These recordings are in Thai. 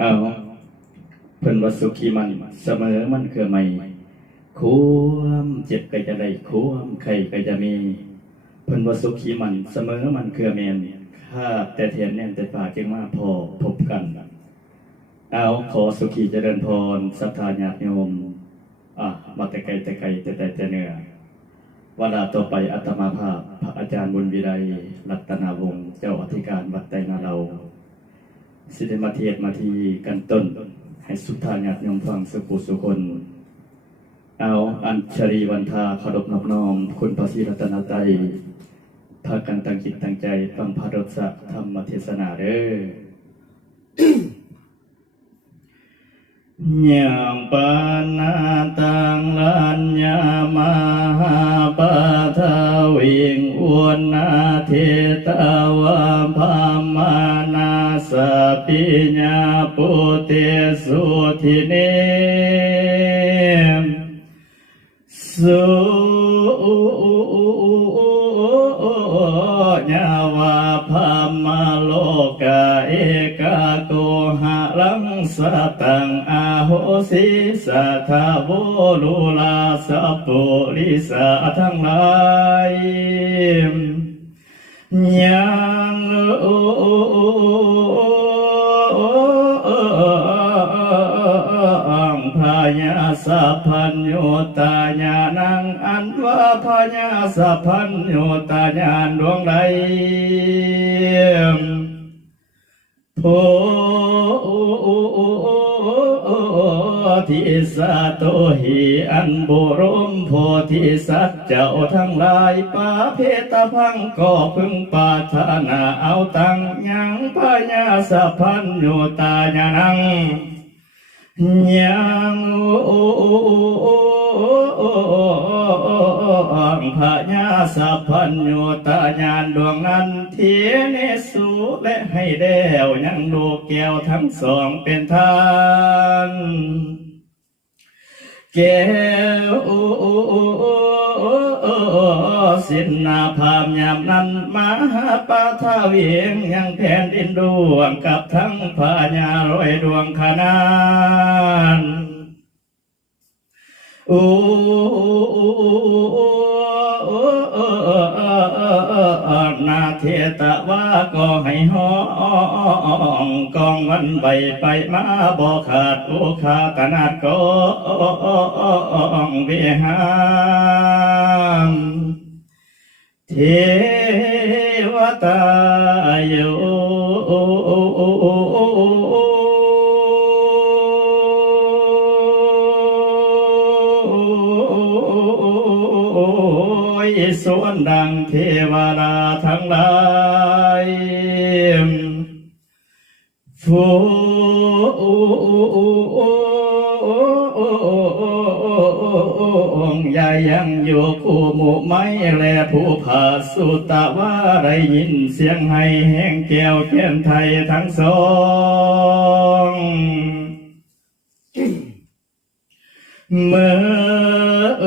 เอาเพิ่นว่าสุขีมันเสมอมันคือไม่ความเจ็บก็จะได้ความไข้ก็จะมีเพิ่นว่าสุขีมันเสมอมันคือแม่นข้าแต่เทียนแน่นแต่ปากจึงมาพอพบกันเอาขอสุขีเจริญพรศรัทธาญาติโยมมาแต่ไกลแต่เหนือเวลาต่อไปอาตมาภาพพระอาจารย์บุญวิไลรัตนาวงศ์เจ้าอธิการวัดไตรนาเราสิได้มาเทศมาทีกันต้นให้สุทธาญาติโยมฟังสุขุสุคนเอาอัญชลีวันทาเคารพนอบน้อมคุณพระศรีรัตนตรัยพากันตั้งจิตตั้งใจฟังพระรสธรรมเทศนาเด้อยามปานาตังลัญญามหาปะทาวิงอวนนาเทตาวาภามานาสปิญญาปุเตสุทิเนสุญาวาภามาโลกาเอกาโกหะลังสตังอาโหสิสัทธาโวลุลาสัพปุริสาทั้งหลายยังพญาสัพพัญโยตาญาณังอันว่าพญาสัพพัญโยตาญาณดวงใดโพธิสัตโตหิอันบุรมโพธิสัตว์เจ้าทั้งหลายปาเพตพังก็พึงปรารถนาเอาตังยังพญาสัพพัญโยตาญาณังยังพญาสัพพัญโยตาญาณดวงนั้นเทียเนสุและให้แด้วยังลูกแก้วทั้งสองเป็นทานแก้วสินนาภามยามนั้นมหาปาทาเวียงยังแผ่นดินดวงกับทั้งพญาร้อยดวงขนานนาเทตะว่าก็ให้ห้องกองวันใบไปมาบ่ขาดโอคาตนาดก็เวหามเทวตาโยส่วนดังเทวดาทั้งหลายฟูใหญ่ยังอยู่คู่หมู่ไม้แลผู้ผาสุตะว่าได้ยินเสียงให้แห้งแก้วเขียนไทยทั้งสองเมื่อ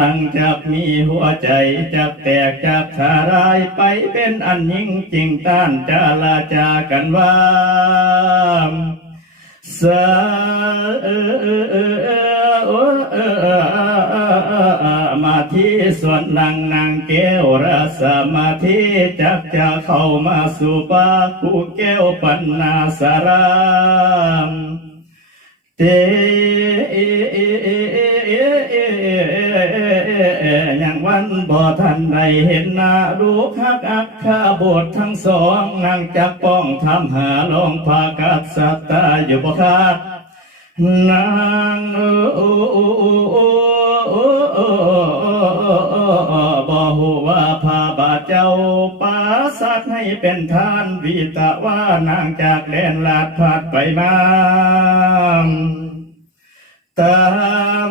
นางจับมีหัวใจจับแตกจับทารายไปเป็นอันยิ่งจริงต้านจาลาจากันว่าสามาธิส่วนนางแก้วรัสมาธิจักจะเข้ามาสู่ปาผู้แก้วปัญนาสารามเตยังวันบ่ทันได้เห็นหน้าลูกฮักอักข้าบททั้งสองนางจักป้องทำหาลองพากัดสัตตาอยู่บ่ขาดนางบ่ฮู้ว่าพาบาเจ้าปาสัตให้เป็นทานวิตะว่านางจากแดนลาดพัดไปมาตาม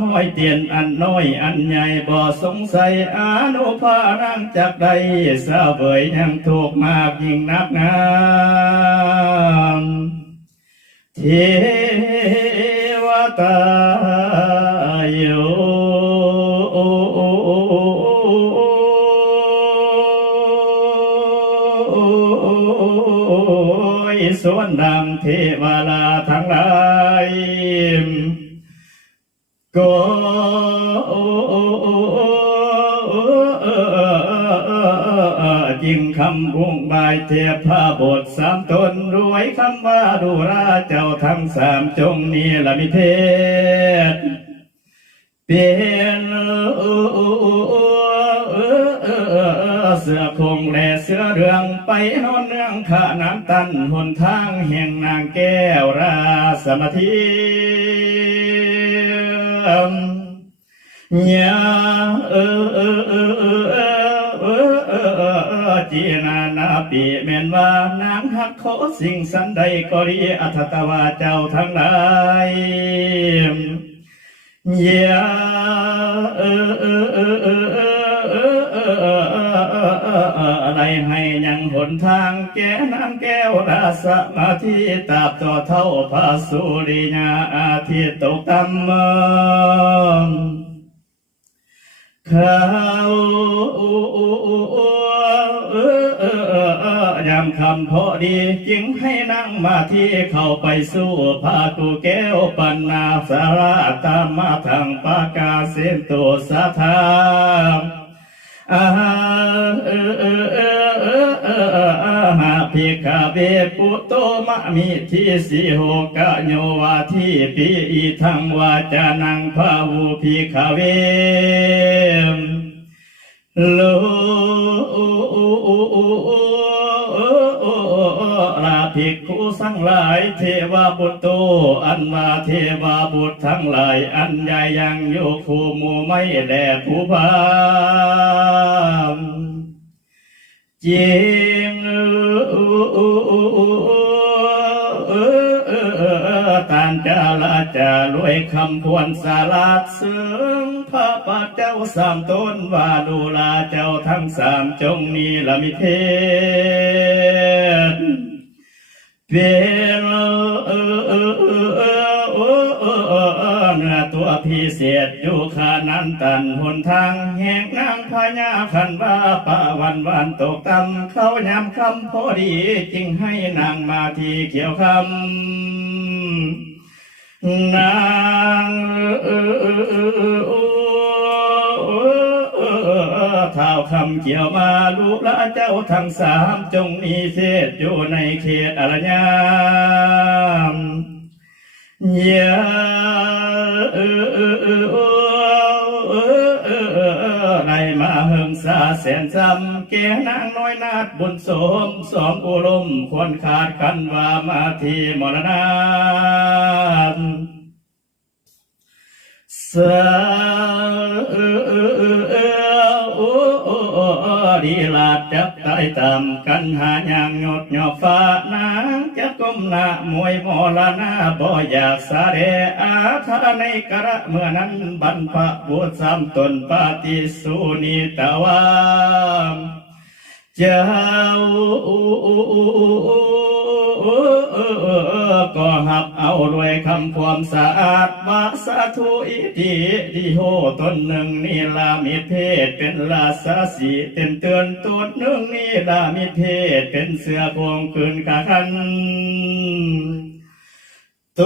ห้อยเตียนอันน้อยอันใหญ่บ่สงสัยอนุภานั่งจากใดสาวเบยยังถูกมากยิ่งนักงามเทวตาโย ยสวนดังเทวาลาทั้งหลายก็จิงคำบุงบายเทพาบทสามตนรวยคำว่าดูราเจ้าทั้งสามจงนี้ละมิเทศเปลี่ยนเสือคงและเสือเรืองไปนอนเนืองขาน้ำตันหนทางแห่งนางแก้วราสมาธิยาจีนานาปีเมนว่านางหักขอสิ่งสันใดก็ดีอัตตวาเจ้าทั้งหลายยาอะไรให้ยังหนทางแก่น้ำแก้วราสมาธิตาบต่อเท่าพระสุริยาอาทิตย์ตกต่ำเขายามคำพอดีจึงให้นั่งมาที่เข้าไปสู่พากูแก้วปันนาสาราตามมาทางปากาเส้นตัวสาธาหาภิกขาเวปุโตมะมิทิสิโหกะโยวาทิปีอิทังวาจานังภาวุภิกขาเวโลราภิกขุสังหลายเทวบุตรโตอันว่าเทวบุตรทั้งหลายอันใหญ่ยังโยคูมูไม่แด่ผู้พามจริงตานจาลาจารวยคำพวนสาลาดซึ่งพระปัจเจ้าสามตนว่าดูลาเจ้าทั้งสามจงนี้ละมิเทศเป็นเนื้อตัวพิเศษอยู่ขานันตันหนทางแห่งนางพญาคันว่าป่าวันตกต่ำเขายำคำพอดีจึงให้นางมาที่เขียวคำนางเท้าคำเกี่ยวมาลูกละเจ้าทั้งสามจงมีเทศอยู่ในเขตอรยามยาในมาเฮิงสาแสนซ้ำแก่นางน้อยนาดบุญสมสอมอุลมควรขาดกันว่ามาที่มรณะสาดีลาดจับไตตำกันหายางหยดหยอกฟ้านางจะก้มหน้ามวยมอลานาบ่อยากสาเดอาทาในกระเมื่อนั้นบรรพบุตรสามตนปฏิสุนิตวามเจ้าก็หับเอาด้วยคำความสะอาดวาสาธุอิติดิโหตนหนึ่งนี่ลามิเพศเป็นราสาสีเต็มเตือนตนหนึ่งนี่ลามิเพศเป็นเสือโคงคืนกะคันต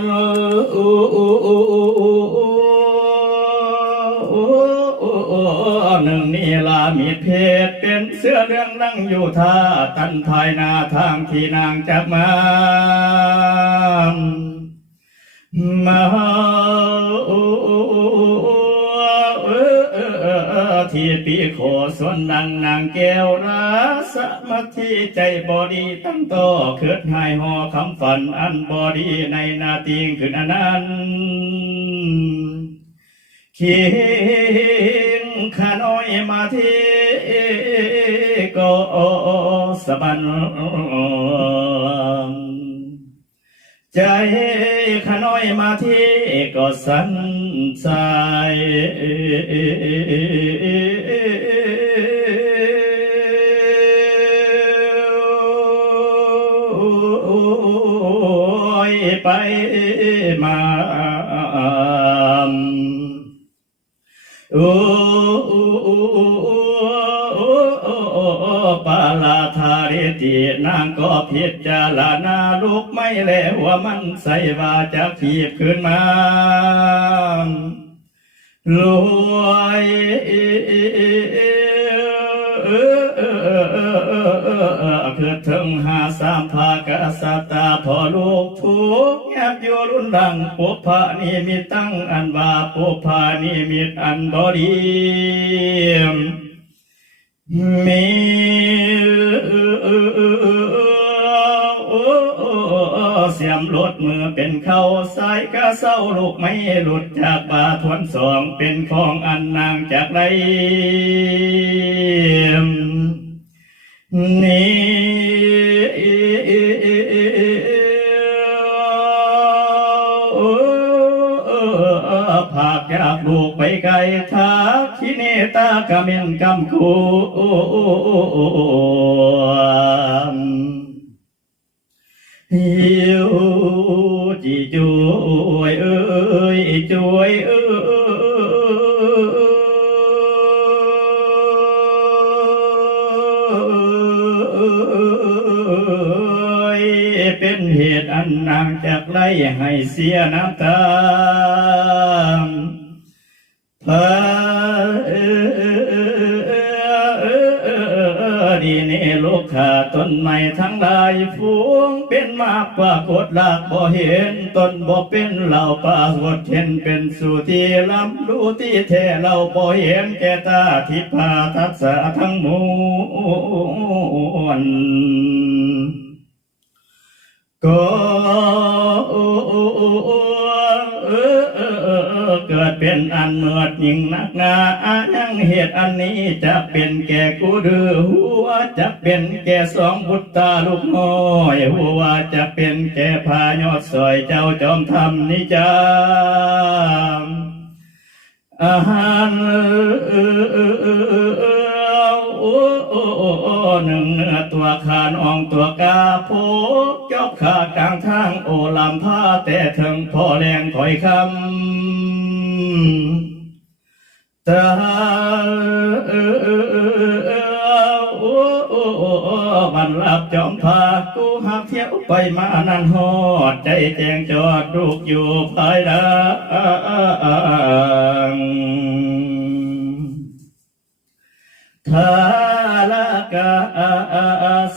นหนึ่งนี่ลามิเพศเป็นเสื้อเรื่องนั่งอยู่ท่าตันภายนาทางที่นางจับมาที่ปีโขส่วนดังนางแก้วราสมาธิใจบอดีตั้งโตเกิดหายหอคำฝันอันบอดีในนาทีขึ้นอนันต์คิงขาน้อยมาที่ก็สะบันใจขาน้อยมาที่ก็สั่นใจไปมาปาลาธาริ ตินางก็พิจารณาลูกไม่แล้วว่ามันใส่ว่าจะขีบขึ้นมารวยคือถึง53 ภากษัตริย์พอลูกทุกแยบอยู่รุ่นดังปุพพานิมิตตั้งอันว่าปุพพานิมิตอันบดีมีเสียมลดมือเป็นเข้าสายกะเศร้าลูกไม่หลุดจากบาทวนสองเป็นของอันนางจากไรนี่ภาคอยากลูกไปไกลทักขีเนตากะเมนกำคูหิวจีจุยจุยเป็นเหตุอันนางจากไล่ให้เสียน้ำตาพระดีเนลูกขาต้นไม้ทั้งหลายฟูงเป็นมากกว่ากดลากบ่เห็นต้นบ่เป็นเหล่าป่าวดเห็นเป็นสู่ที่ลำรู้ที่แท้เราบ่เห็นแก่ตาทิพาทัศะทั้งมวลก็เกิดเป็นอันเมื่อยิ่งนักหนายังเหตุอันนี้จะเป็นแก่กูหรือหัวจะเป็นแก่สองบุตตาลูกน้อยหัวจะเป็นแก่พายอดสอยเจ้าจอมธรรมนิจามอาหารหนึ่งเนื้อตัวขานองตัวกาโพกจอบขากลางทางโอลำผ้าแต่ถึงพอแรงถอยคำตาบันลับจอมพากูหักเที่ยวไปมานันหอดใจแจงจอดลูกอยู่ภายหลังทาละกา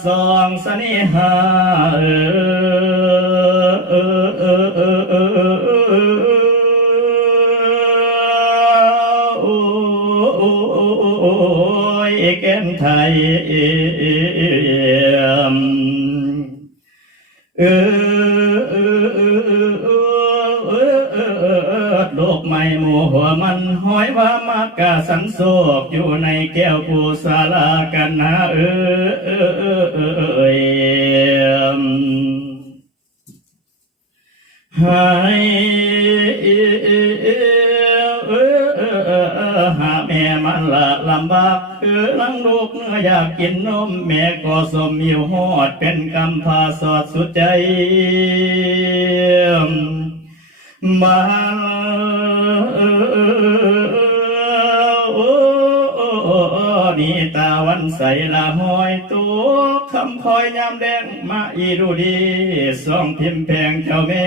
สองสนิหาแก้มไทยโลกไม่หมู่หัวมันห้อยว่ามากาสันโศกอยู่ในแก้วผู้สาลากันนะหายหาแม่มันละลำบากลังลูกเนื้ออยากกินนมแม่ก็สมอยู่หอดเป็นกำพาสอดสุดใจมานี่ตาวันใสละหอยตัวคำคอยยามแดงมาอีดูดีสองพิมพ์แพงเจ้าแม่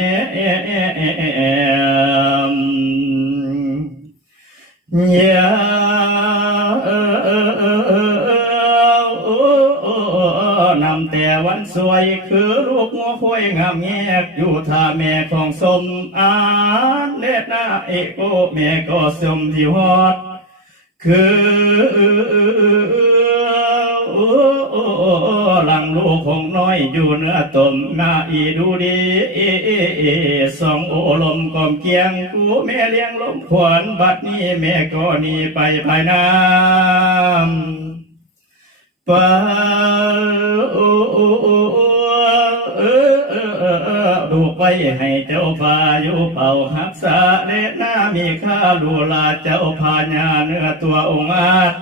อย่านำแต่วันสวยคือลูกงัวควายงามแงกอยู่ท่าแม่ของสมอาเนตนาเอโกแม่ก็สมที่ฮอดคือหลังลูกของน้อยอยู่เนื้อตมนาอีดูดีสองโอลมกอมเกียงกูแม่เลี้ยงลมขวัญบัดนี้แม่ก็หนีไปภายน้ำปาดูไปให้เจ้าพาอยู่เป่าหักษาเด็ดหน้ามีค่าลูลาเจ้าพาญาเนื้อตัวองค์อาจ